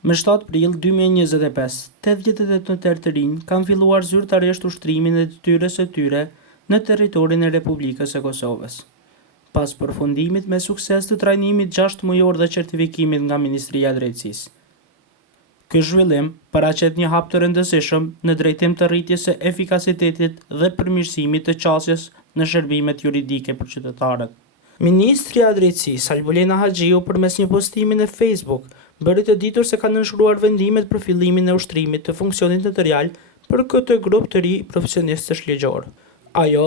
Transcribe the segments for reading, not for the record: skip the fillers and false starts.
Më 7 prill 2025, 88 noterë të rinj kanë filluar zyrtarisht ushtrimin e detyrës së tyre në territorin e Republikës së Kosovës. Pas përfundimit me sukses të trajnimit 6 mujor dhe certifikimit nga Ministria e Drejtësisë. Ky zhvillim paraqet një hap të rëndësishëm në drejtim të rritjes së efikasitetit dhe përmirësimit të qasjes në shërbimet juridike për qytetarët. Ministria e Drejtësisë Albolena Haxhiu përmes një postimi në Facebook bëri të ditur se kanë nënshkruar vendimet për fillimin e ushtrimit të funksionit notarial për këtë grup të ri profesionistësh ligjor. Ajo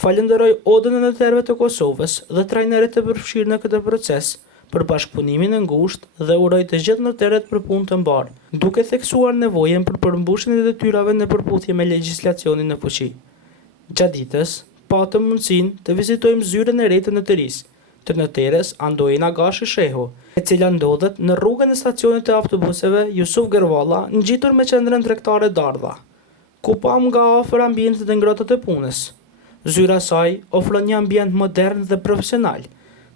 falenderoi Odën e Noterëve të Kosovës dhe trajnerët e përfshirë në këtë proces për bashkëpunimin e ngushtë dhe uroi të gjithë noterët për punë të mbarë, duke theksuar nevojën për përmbushjen e detyrave në përputhje me legjislacionin në fuqi. Gjatë ditës, patëm mundësinë të vizitojmë zyrën e re të noterisë, të noteres Andoina Gashi Shehu, e cila ndodhet në rrugën e stacionit të autobuseve Jusuf Gervalla, ngjitur me qendrën tregtare Dardha, ku pam nga afër ambientet e ngrohta të punës. Zyra saj ofron një ambient modern dhe profesional,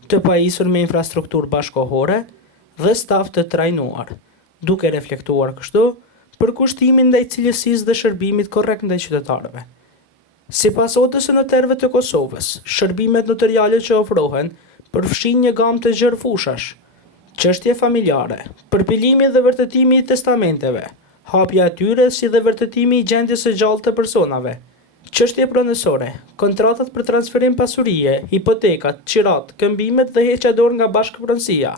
të pajisur me infrastrukturë bashkëkohore dhe staf të trajnuar, duke reflektuar kështu për kushtimin ndaj cilësisë dhe shërbimit korrekt ndaj qytetarëve. Sipas Odës së Noterëve të Kosovës, shërbimet notariale që ofrohen përfshin një gamë të gjerë fushash: çështje familjare, përpilimi dhe vërtetimi i testamenteve, hapja e tyre si dhe vërtetimi i gjendjes së gjallë të personave, çështje pronësore, kontratat për transferim pasurie, hipotekat, qirat, këmbimet dhe heqja dorë nga bashkëpronësia,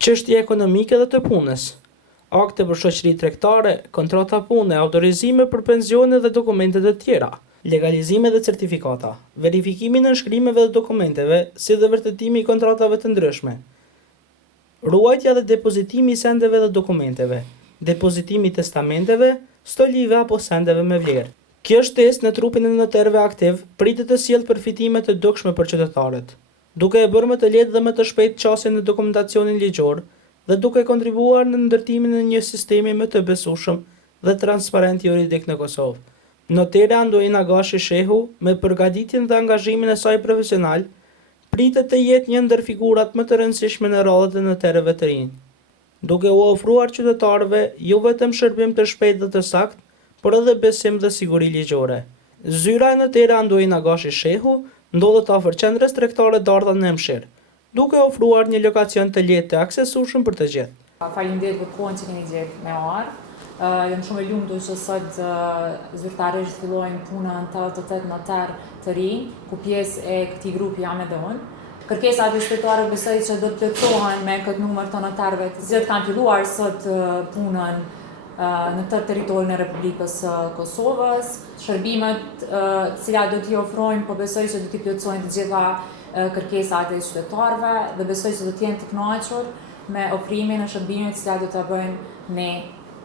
çështje ekonomike dhe të punës, akte për shoqëri tregtare, kontrata pune, autorizime për pensione dhe dokumente të tjera, legalizime dhe certifikata, verifikimi në nënshkrimeve dhe dokumenteve, si dhe vërtetimi i kontratave të ndryshme, ruajtja dhe depozitimi i sendeve dhe dokumenteve, depozitimi i testamenteve, stolive apo sendeve me vlerë. Kjo shtesë në trupin e noterëve aktiv pritet të sjellë përfitime të dukshme për qytetarët, duke e bërë më të lehtë dhe më të shpejtë qasjen në dokumentacionin ligjor dhe duke kontribuar në ndërtimin e një sistemi më të besueshëm dhe transparent juridik në Kosovë. Notere Andoina Gashi Shehu, me përgatitjen dhe angazhimin e saj profesional, pritet të jetë një ndër figurat më të rëndësishme në radhët e noterëve të rinj, duke u ofruar qytetarëve jo vetëm shërbim të shpejtë dhe të saktë, por edhe besim dhe siguri ligjore. Zyra e notere Andoina Gashi Shehu ndodhet afër qendrës tregtare Dardha në Hemshir, duke ofruar një lokacion të lehtë të aksesueshëm për të gjithë. Faleminderit për kohën që keni gjetë me marr. Jam shumë e lumtur që sot zyrtarisht fillojnë punën 88 notar të rinj, ku pjesë e këtij grupi jam edhe unë. Kërkesat e qytetarëve besoj që do të plotësohen me këtë numër të notarëve të cilët kanë filluar sot punën në të teritorin e Republikës së Kosovës. Shërbimet të cilat do t'i ofrojnë, po besoj që do t'i plotësojnë të gjitha kërkesat e qytetarëve dhe besoj që do të jenë të kënaqur me ofrimin e shërbimit të cilat do ta bëjmë ne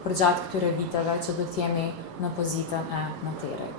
për gjatë këtyre viteve që do të jemi në pozitën e noterit.